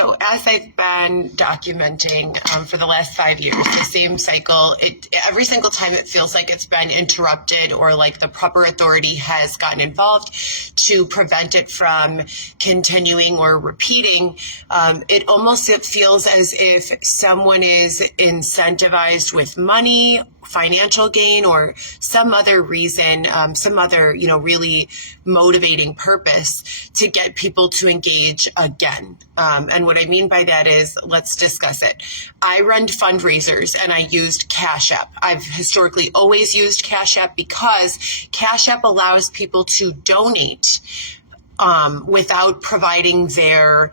So as I've been documenting for the last 5 years, the same cycle, every single time it feels like it's been interrupted or like the proper authority has gotten involved to prevent it from continuing or repeating, it feels as if someone is incentivized with money, financial gain, or some other reason, some other, really motivating purpose to get people to engage again. And what I mean by that is, let's discuss it. I run fundraisers and I used Cash App. I've historically always used Cash App because Cash App allows people to donate without providing their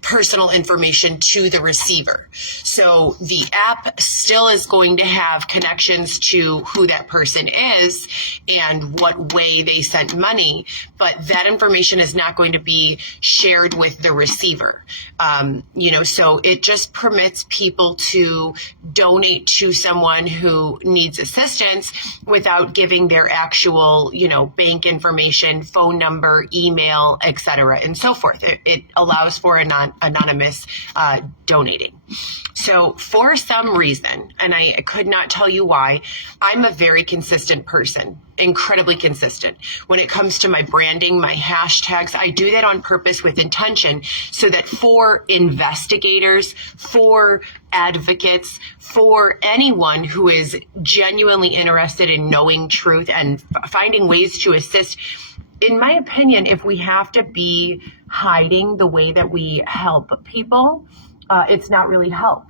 personal information to the receiver. So the app still is going to have connections to who that person is and what way they sent money, but that information is not going to be shared with the receiver. So it just permits people to donate to someone who needs assistance without giving their actual, bank information, phone number, email, etc., and so forth. It allows for anonymous donating. So for some reason, and I could not tell you why, I'm a very consistent person, incredibly consistent. When it comes to my branding, my hashtags, I do that on purpose with intention so that for investigators, for advocates, for anyone who is genuinely interested in knowing truth and finding ways to assist, in my opinion, if we have to be hiding the way that we help people, it's not really help.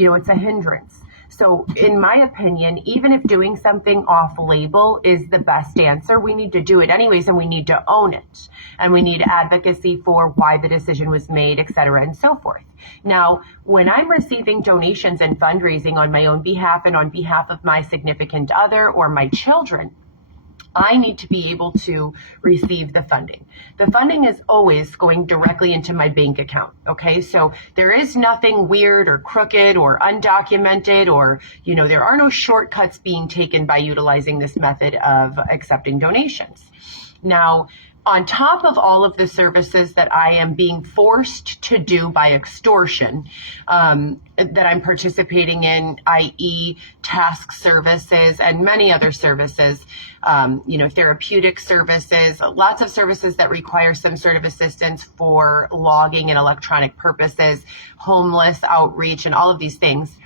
It's a hindrance. So in my opinion, even if doing something off label is the best answer, we need to do it anyways, and we need to own it. And we need advocacy for why the decision was made, et cetera, and so forth. Now, when I'm receiving donations and fundraising on my own behalf and on behalf of my significant other or my children, I need to be able to receive the funding. The funding is always going directly into my bank account. Okay. So there is nothing weird or crooked or undocumented or, there are no shortcuts being taken by utilizing this method of accepting donations. Now, on top of all of the services that I am being forced to do by extortion, that I'm participating in, i.e. task services and many other services, therapeutic services, lots of services that require some sort of assistance for logging and electronic purposes, homeless outreach, and all of these things.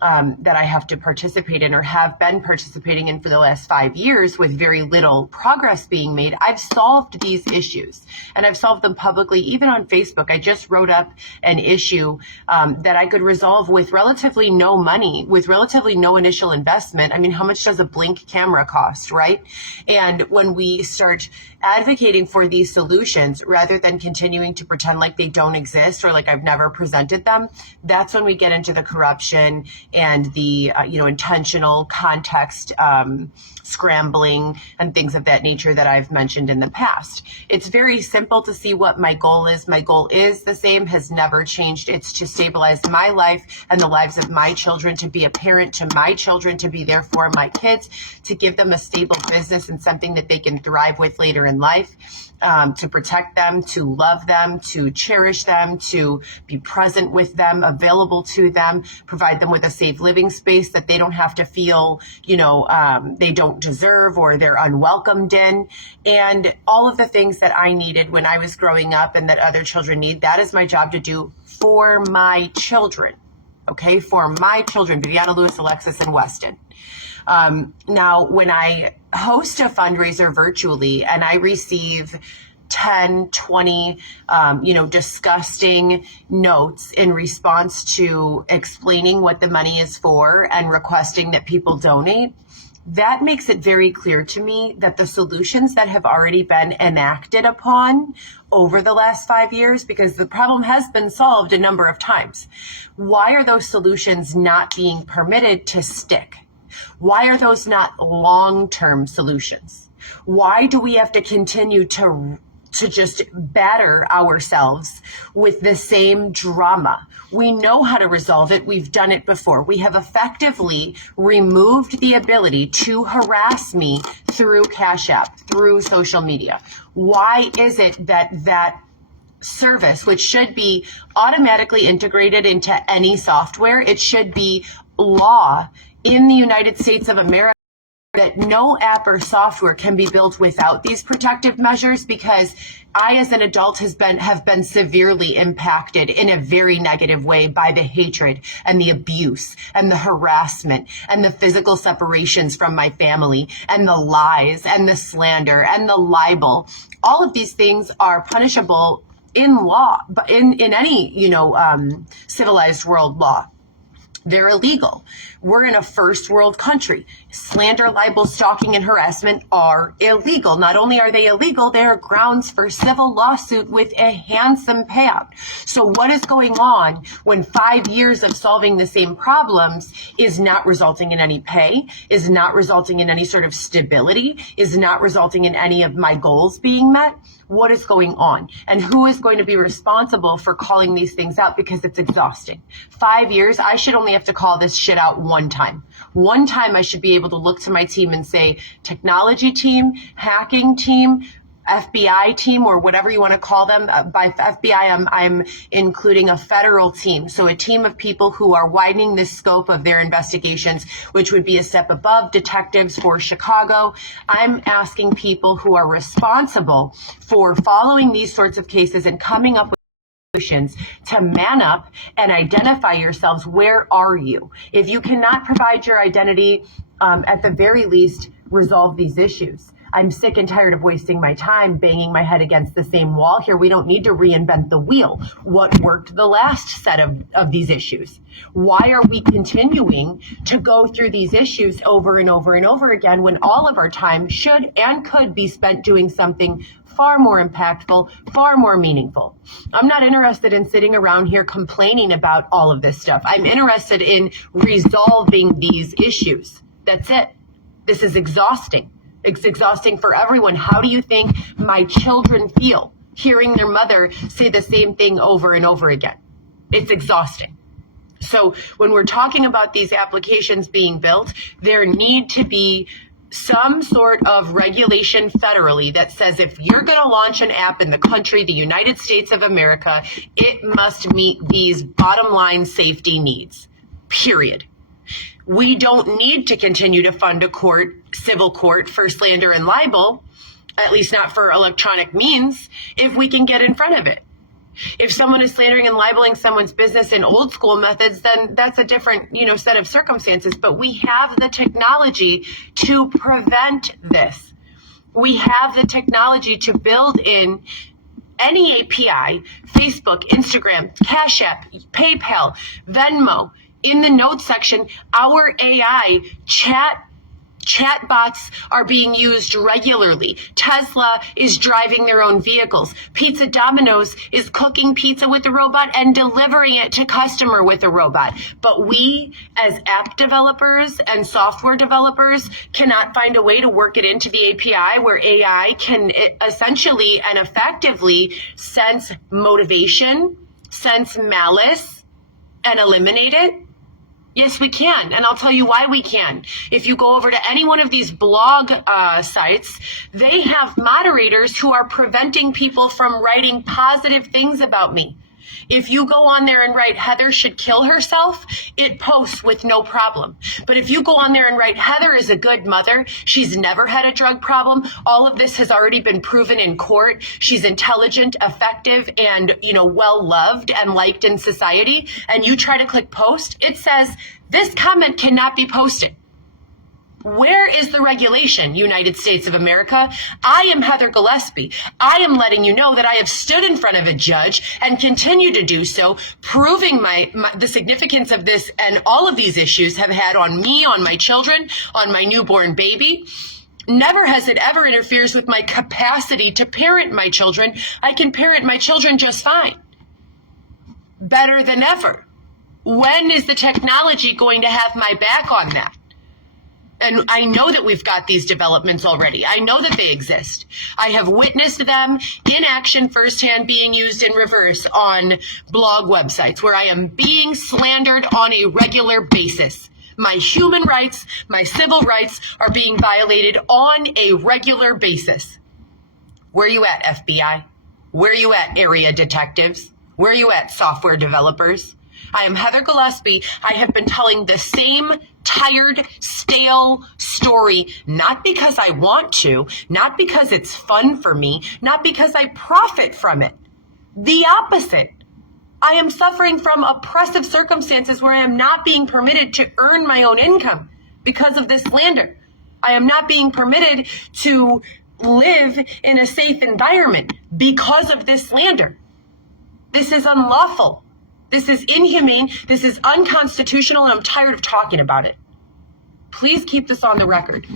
That I have to participate in or have been participating in for the last 5 years with very little progress being made. I've solved these issues and I've solved them publicly, even on Facebook. I just wrote up an issue that I could resolve with relatively no money, with relatively no initial investment. I mean, how much does a Blink camera cost, right? And when we start advocating for these solutions rather than continuing to pretend like they don't exist or like I've never presented them, that's when we get into the corruption and the intentional context scrambling and things of that nature that I've mentioned in the past. It's very simple to see what my goal is. My goal is the same, has never changed. It's to stabilize my life and the lives of my children, to be a parent to my children, to be there for my kids, to give them a stable business and something that they can thrive with later in life. To protect them, to love them, to cherish them, to be present with them, available to them, provide them with a safe living space that they don't have to feel, they don't deserve or they're unwelcomed in. And all of the things that I needed when I was growing up and that other children need, that is my job to do for my children. Okay, for my children, Viviana, Lewis, Alexis, and Weston. Now, when I host a fundraiser virtually and I receive 10, 20, disgusting notes in response to explaining what the money is for and requesting that people donate, that makes it very clear to me that the solutions that have already been enacted upon over the last 5 years, because the problem has been solved a number of times, why are those solutions not being permitted to stick? Why are those not long-term solutions? Why do we have to continue to just batter ourselves with the same drama? We know how to resolve it. We've done it before. We have effectively removed the ability to harass me through Cash App, through social media. Why is it that service, which should be automatically integrated into any software. It should be law in the United States of America that no app or software can be built without these protective measures, because I, as an adult, have been severely impacted in a very negative way by the hatred and the abuse and the harassment and the physical separations from my family and the lies and the slander and the libel. All of these things are punishable in law, but in any, civilized world law. They're illegal. We're in a first world country. Slander, libel, stalking, and harassment are illegal. Not only are they illegal, they are grounds for civil lawsuit with a handsome payout. So what is going on when 5 years of solving the same problems is not resulting in any pay, is not resulting in any sort of stability, is not resulting in any of my goals being met? What is going on? And who is going to be responsible for calling these things out? Because it's exhausting. 5 years, I should only have to call this shit out one time. One time I should be able to look to my team and say, technology team, hacking team, FBI team, or whatever you want to call them. By FBI, I'm including a federal team. So a team of people who are widening the scope of their investigations, which would be a step above detectives for Chicago. I'm asking people who are responsible for following these sorts of cases and coming up with solutions to man up and identify yourselves. Where are you? If you cannot provide your identity, at the very least, resolve these issues. I'm sick and tired of wasting my time banging my head against the same wall here. We don't need to reinvent the wheel. What worked the last set of these issues? Why are we continuing to go through these issues over and over and over again when all of our time should and could be spent doing something far more impactful, far more meaningful? I'm not interested in sitting around here complaining about all of this stuff. I'm interested in resolving these issues. That's it. This is exhausting. It's exhausting for everyone. How do you think my children feel hearing their mother say the same thing over and over again? It's exhausting. So when we're talking about these applications being built, there need to be some sort of regulation federally that says if you're going to launch an app in the country, the United States of America, it must meet these bottom line safety needs, period. We don't need to continue to fund a court, civil court, for slander and libel, at least not for electronic means, if we can get in front of it. If someone is slandering and libeling someone's business in old school methods, then that's a different, set of circumstances. But we have the technology to prevent this. We have the technology to build in any API, Facebook, Instagram, Cash App, PayPal, Venmo. In the notes section, our AI chatbots are being used regularly. Tesla is driving their own vehicles. Pizza Domino's is cooking pizza with a robot and delivering it to customer with a robot. But we, as app developers and software developers, cannot find a way to work it into the API where AI can essentially and effectively sense motivation, sense malice, and eliminate it. Yes, we can. And I'll tell you why we can. If you go over to any one of these blog sites, they have moderators who are preventing people from writing positive things about me. If you go on there and write Heather should kill herself, it posts with no problem. But if you go on there and write Heather is a good mother, she's never had a drug problem, all of this has already been proven in court, she's intelligent, effective, and well loved and liked in society, and you try to click post, it says this comment cannot be posted. Where is the regulation, United States of America? I am Heather Gillespie. I am letting you know that I have stood in front of a judge and continue to do so, proving the significance of this and all of these issues have had on me, on my children, on my newborn baby. Never has it ever interferes with my capacity to parent my children. I can parent my children just fine. Better than ever. When is the technology going to have my back on that? And I know that we've got these developments already. I know that they exist. I have witnessed them in action firsthand being used in reverse on blog websites where I am being slandered on a regular basis. My human rights, my civil rights are being violated on a regular basis. Where are you at, FBI? Where you at, area detectives? Where you at, software developers? I am Heather Gillespie. I have been telling the same tired, stale story, not because I want to, not because it's fun for me, not because I profit from it. The opposite. I am suffering from oppressive circumstances where I am not being permitted to earn my own income because of this slander. I am not being permitted to live in a safe environment because of this slander. This is unlawful. This is inhumane. This is unconstitutional, and I'm tired of talking about it. Please keep this on the record.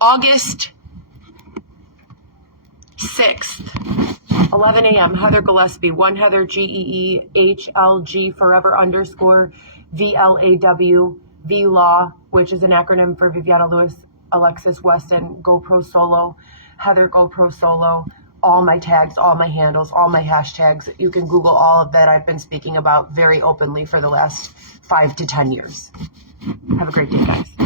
August 6th, 11 a.m., Heather Gillespie, one Heather, GEEHLG, forever _ VLAW, VLaw, which is an acronym for Viviana Lewis, Alexis Weston, GoPro Solo, Heather GoPro Solo, all my tags, all my handles, all my hashtags. You can Google all of that I've been speaking about very openly for the last 5 to 10 years. Have a great day, guys.